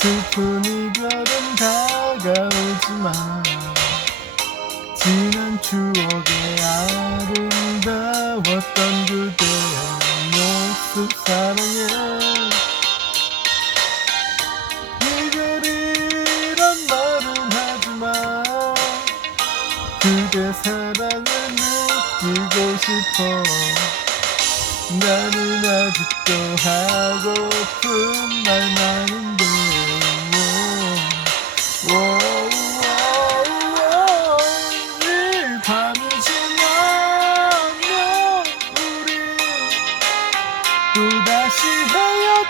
슬픈 이별은 다가오지만 지난 추억에 아름다웠던 그대의 모습 사랑해. 이별이란 말은 하지만 그대 사랑을 느끼고 싶어. 나는 아직도 하고픈 말 많은데. 이 밤이 지나면 우리 또다시 하는